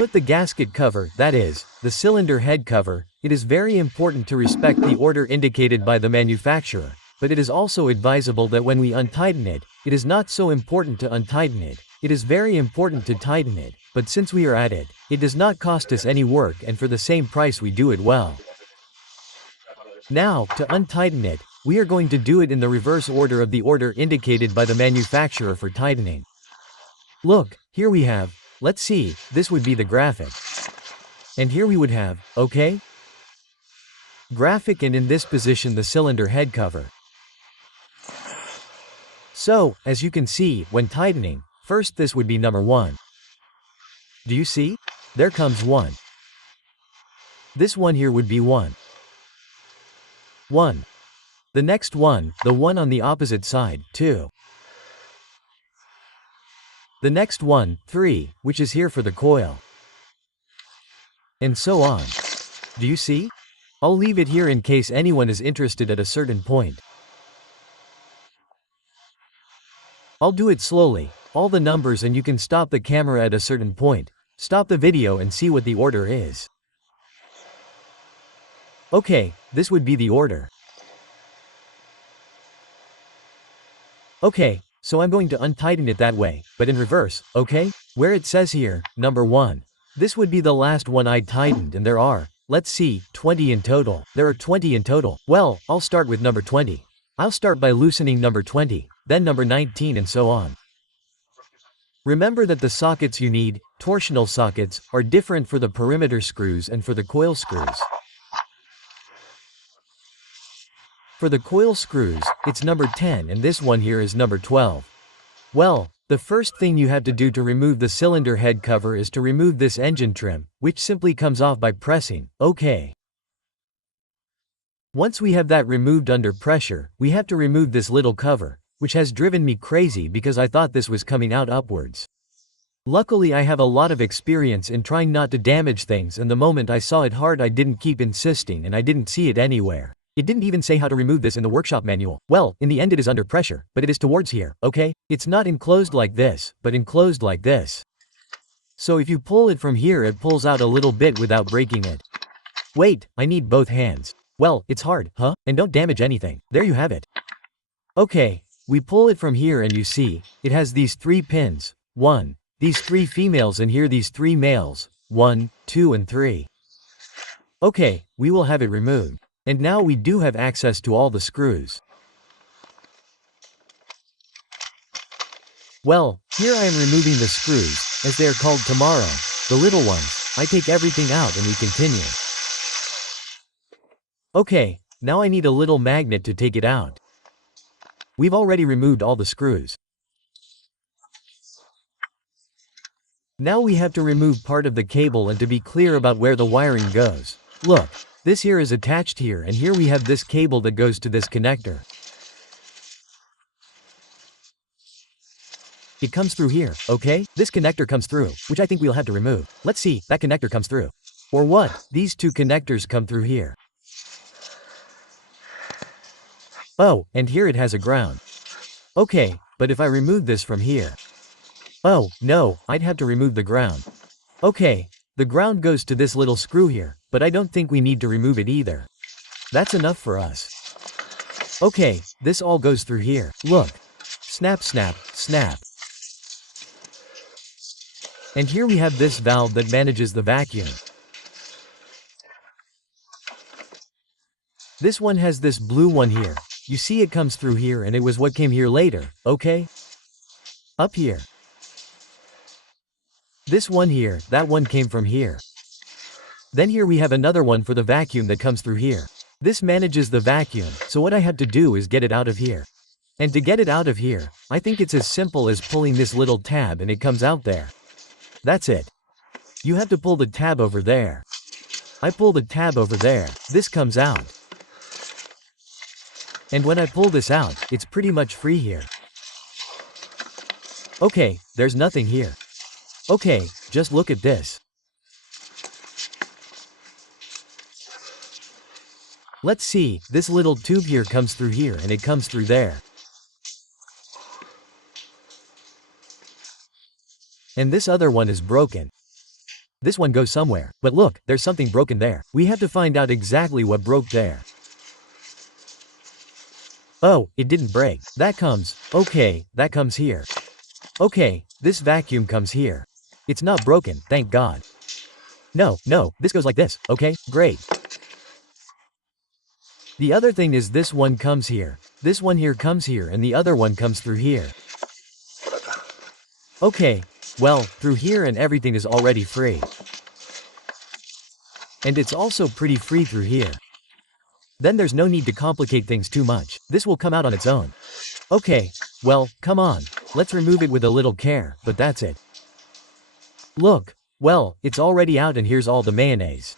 put the gasket cover, that is, the cylinder head cover, it is very important to respect the order indicated by the manufacturer, but it is also advisable that when we untighten it, it is not so important to untighten it. It is very important to tighten it, but since we are at it, it does not cost us any work and for the same price we do it well. Now, to untighten it, we are going to do it in the reverse order of the order indicated by the manufacturer for tightening. Look, here we have, let's see, this would be the graphic. And here we would have, okay? Graphic, and in this position the cylinder head cover. So, as you can see, when tightening, first this would be number 1. Do you see? There comes 1. This one here would be 1. 1. The next one, the one on the opposite side, 2. The next one, 3, which is here for the coil. And so on. Do you see? I'll leave it here in case anyone is interested at a certain point. I'll do it slowly, all the numbers, and you can stop the camera at a certain point. Stop the video and see what the order is. Okay, this would be the order. Okay, so I'm going to untighten it that way, but in reverse, okay? Where it says here, number 1. This would be the last one I tightened, and there are, let's see, 20 in total. There are 20 in total. Well, I'll start with number 20. I'll start by loosening number 20, then number 19 and so on. Remember that the sockets you need, torsional sockets, are different for the perimeter screws and for the coil screws. For the coil screws, it's number 10 and this one here is number 12. Well, the first thing you have to do to remove the cylinder head cover is to remove this engine trim, which simply comes off by pressing, OK. Once we have that removed under pressure, we have to remove this little cover, which has driven me crazy because I thought this was coming out upwards. Luckily I have a lot of experience in trying not to damage things, and the moment I saw it hard I didn't keep insisting and I didn't see it anywhere. It didn't even say how to remove this in the workshop manual. Well, in the end it is under pressure, but it is towards here, okay? It's not enclosed like this, but enclosed like this. So if you pull it from here it pulls out a little bit without breaking it. Wait, I need both hands. Well, it's hard, huh? And don't damage anything. There you have it. Okay, we pull it from here and you see, it has these 3 pins. 1, these 3 females, and here these 3 males. 1, 2 and 3. Okay, we will have it removed. And now we do have access to all the screws. Well, here I am removing the screws, as they are called tomorrow, the little ones. I take everything out and we continue. Okay, now I need a little magnet to take it out. We've already removed all the screws. Now we have to remove part of the cable and to be clear about where the wiring goes. Look. This here is attached here, and here we have this cable that goes to this connector. It comes through here, okay? This connector comes through, which I think we'll have to remove. Let's see, that connector comes through. Or what? These 2 connectors come through here. Oh, and here it has a ground. Okay, but if I remove this from here. Oh, no, I'd have to remove the ground. Okay, the ground goes to this little screw here. But I don't think we need to remove it either. That's enough for us. Okay, this all goes through here. Look. Snap, snap, snap. And here we have this valve that manages the vacuum. This one has this blue one here. You see it comes through here, and it was what came here later, okay? Up here. This one here, that one came from here. Then here we have another one for the vacuum that comes through here. This manages the vacuum, so what I have to do is get it out of here. And to get it out of here, I think it's as simple as pulling this little tab and it comes out there. That's it. You have to pull the tab over there. I pull the tab over there, this comes out. And when I pull this out, it's pretty much free here. Okay, there's nothing here. Okay, just look at this. Let's see, this little tube here comes through here and it comes through there. And this other one is broken. This one goes somewhere. But look, there's something broken there. We have to find out exactly what broke there. Oh, it didn't break. That comes here. Okay, this vacuum comes here. It's not broken, thank God. No, this goes like this, okay, great. The other thing is this one comes here. This one here comes here and the other one comes through here. Okay, well, through here and everything is already free. And it's also pretty free through here. Then there's no need to complicate things too much. This will come out on its own. Okay, well, come on. Let's remove it with a little care, but that's it. Look, well, it's already out and here's all the mayonnaise.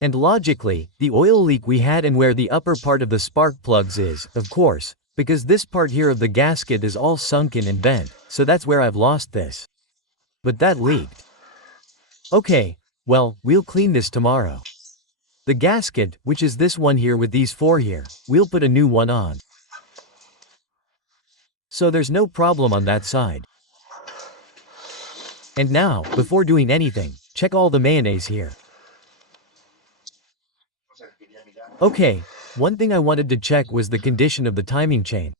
And logically, the oil leak we had and where the upper part of the spark plugs is, of course, because this part here of the gasket is all sunken and bent, so that's where I've lost this. But that leaked. Okay, well, we'll clean this tomorrow. The gasket, which is this one here with these four here, we'll put a new one on. So there's no problem on that side. And now, before doing anything, check all the mayonnaise here. Okay, one thing I wanted to check was the condition of the timing chain.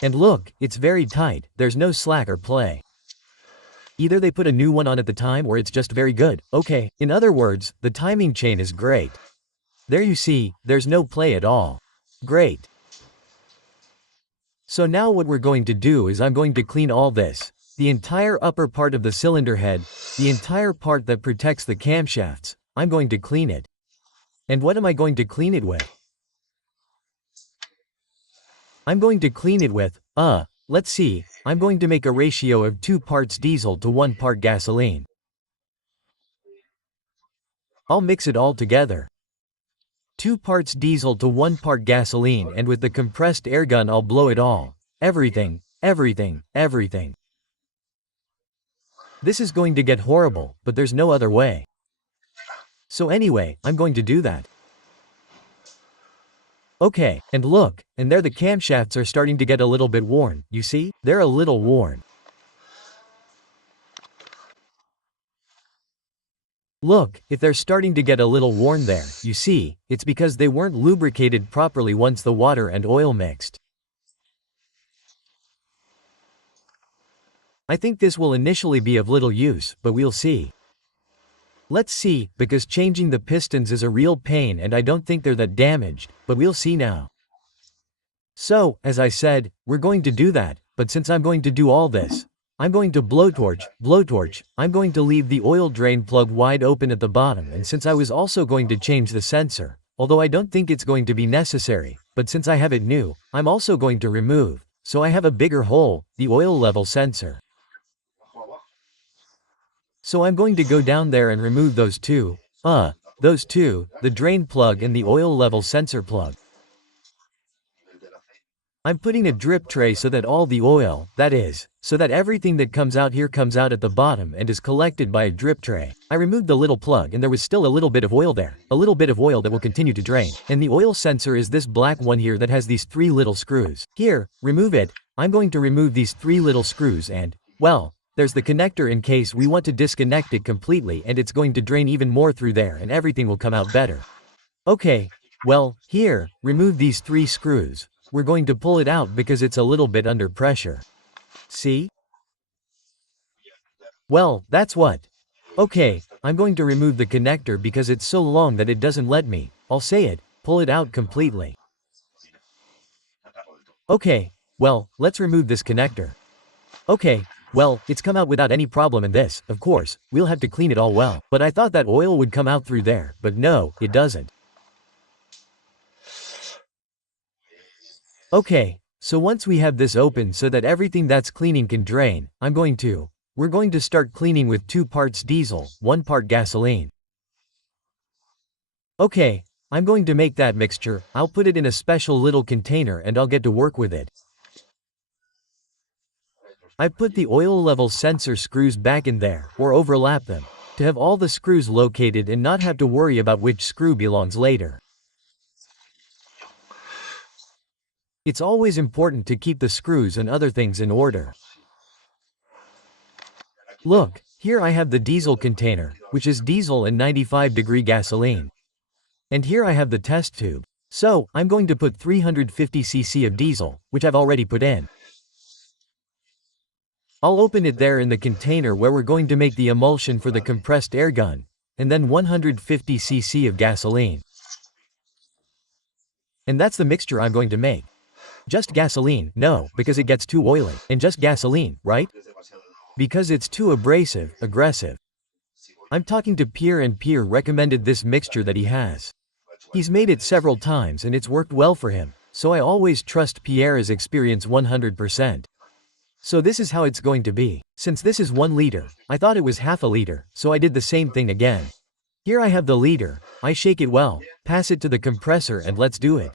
And look, it's very tight, there's no slack or play. Either they put a new one on at the time or it's just very good, okay, in other words, the timing chain is great. There you see, there's no play at all. Great. So now what we're going to do is I'm going to clean all this. The entire upper part of the cylinder head, the entire part that protects the camshafts, I'm going to clean it. And what am I going to clean it with? I'm going to clean it with, let's see, I'm going to make a ratio of 2 parts diesel to 1 part gasoline. I'll mix it all together. 2 parts diesel to 1 part gasoline, and with the compressed air gun I'll blow it all. Everything. This is going to get horrible, but there's no other way. So anyway, I'm going to do that. Okay, and look, and there the camshafts are starting to get a little bit worn, you see? They're a little worn. Look, if they're starting to get a little worn there, you see, it's because they weren't lubricated properly once the water and oil mixed. I think this will initially be of little use, but we'll see. Let's see, because changing the pistons is a real pain and I don't think they're that damaged, but we'll see now. So, as I said, we're going to do that, but since I'm going to do all this, I'm going to blowtorch, I'm going to leave the oil drain plug wide open at the bottom, and since I was also going to change the sensor, although I don't think it's going to be necessary, but since I have it new, I'm also going to remove, so I have a bigger hole, the oil level sensor. So I'm going to go down there and remove those two, the drain plug and the oil level sensor plug. I'm putting a drip tray so that all the oil, that is, so that everything that comes out here comes out at the bottom and is collected by a drip tray. I removed the little plug and there was still a little bit of oil there, a little bit of oil that will continue to drain. And the oil sensor is this black one here that has these 3 little screws. Here, remove it. I'm going to remove these 3 little screws and, well, there's the connector in case we want to disconnect it completely and it's going to drain even more through there and everything will come out better. Okay, well, here, remove these 3 screws. We're going to pull it out because it's a little bit under pressure. See? Well, that's what. Okay, I'm going to remove the connector because it's so long that it doesn't let me, I'll say it, pull it out completely. Okay, well, let's remove this connector. Okay, well, it's come out without any problem and this, of course, we'll have to clean it all well. But I thought that oil would come out through there, but no, it doesn't. Okay, so once we have this open so that everything that's cleaning can drain, we're going to start cleaning with 2 parts diesel, 1 part gasoline. Okay, I'm going to make that mixture, I'll put it in a special little container and I'll get to work with it. I put the oil level sensor screws back in there, or overlap them, to have all the screws located and not have to worry about which screw belongs later. It's always important to keep the screws and other things in order. Look, here I have the diesel container, which is diesel and 95-degree gasoline. And here I have the test tube. So, I'm going to put 350 cc of diesel, which I've already put in. I'll open it there in the container where we're going to make the emulsion for the compressed air gun, and then 150 cc of gasoline. And that's the mixture I'm going to make. Just gasoline, no, because it gets too oily, and just gasoline, right? Because it's too aggressive. I'm talking to Pierre and Pierre recommended this mixture that he has. He's made it several times and it's worked well for him, so I always trust Pierre's experience 100%. So this is how it's going to be. Since this is 1 liter, I thought it was half a liter, so I did the same thing again. Here I have the liter, I shake it well, pass it to the compressor and let's do it.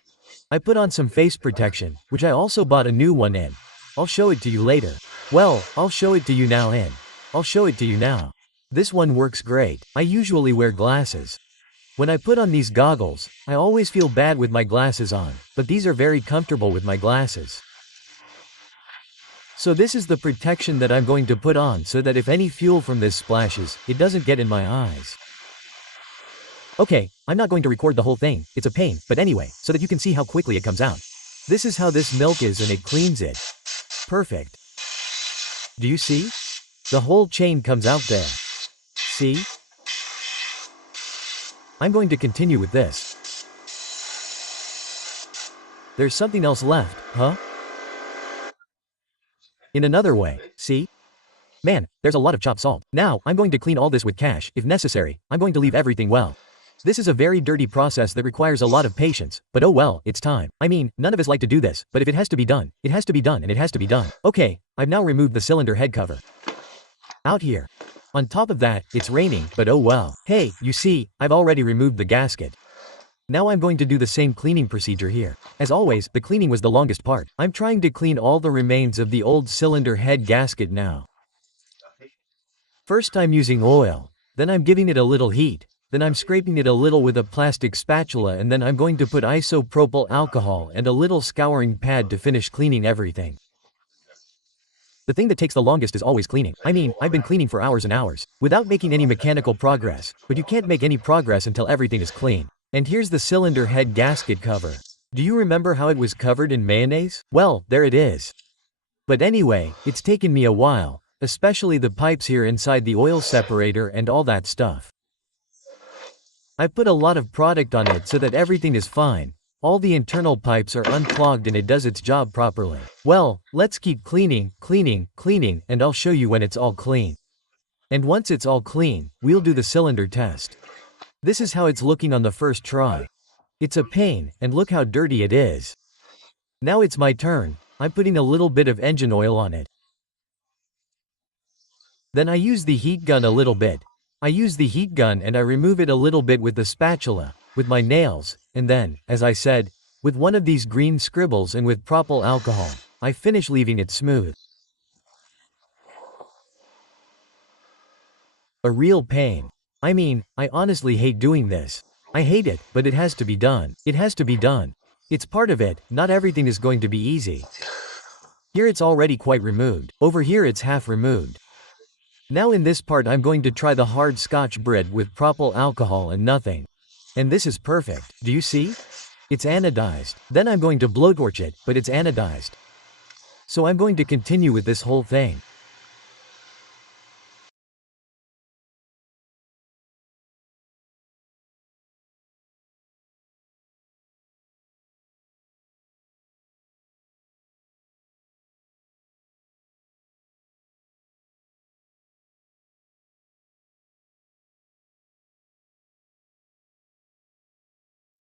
I put on some face protection, which I also bought a new one in. I'll show it to you later. Well, I'll show it to you now I'll show it to you now. This one works great. I usually wear glasses. When I put on these goggles, I always feel bad with my glasses on, but these are very comfortable with my glasses. So this is the protection that I'm going to put on so that if any fuel from this splashes, it doesn't get in my eyes. Okay, I'm not going to record the whole thing, it's a pain, but anyway, so that you can see how quickly it comes out. This is how this milk is and it cleans it. Perfect. Do you see? The whole chain comes out there. See? I'm going to continue with this. There's something else left, huh? In another way, see? Man, there's a lot of chopped salt. Now, I'm going to clean all this with cash, if necessary, I'm going to leave everything well. This is a very dirty process that requires a lot of patience, but oh well, it's time. I mean, none of us like to do this, but if it has to be done, it has to be done and it has to be done. Okay, I've now removed the cylinder head cover. Out here. On top of that, it's raining, but oh well. Hey, you see, I've already removed the gasket. Now I'm going to do the same cleaning procedure here. As always, the cleaning was the longest part. I'm trying to clean all the remains of the old cylinder head gasket now. First I'm using oil, then I'm giving it a little heat, then I'm scraping it a little with a plastic spatula and then I'm going to put isopropyl alcohol and a little scouring pad to finish cleaning everything. The thing that takes the longest is always cleaning. I mean, I've been cleaning for hours and hours, without making any mechanical progress, but you can't make any progress until everything is clean. And here's the cylinder head gasket cover. Do you remember how it was covered in mayonnaise? Well, there it is. But anyway, it's taken me a while, especially the pipes here inside the oil separator and all that stuff. I put a lot of product on it so that everything is fine. All the internal pipes are unclogged and it does its job properly. Well, let's keep cleaning, and I'll show you when it's all clean. And once it's all clean, we'll do the cylinder test. This is how it's looking on the first try. It's a pain, and look how dirty it is. Now it's my turn. I'm putting a little bit of engine oil on it. Then I use the heat gun a little bit. I use the heat gun and I remove it a little bit with the spatula, with my nails, and then, as I said, with one of these green scribbles and with propyl alcohol, I finish leaving it smooth. A real pain. I mean, I honestly hate doing this. I hate it, but it has to be done. It has to be done. It's part of it, not everything is going to be easy. Here it's already quite removed. Over here it's half removed. Now in this part I'm going to try the hard Scotch bread with propyl alcohol and nothing. And this is perfect. Do you see? It's anodized. Then I'm going to blowtorch it, but it's anodized. So I'm going to continue with this whole thing.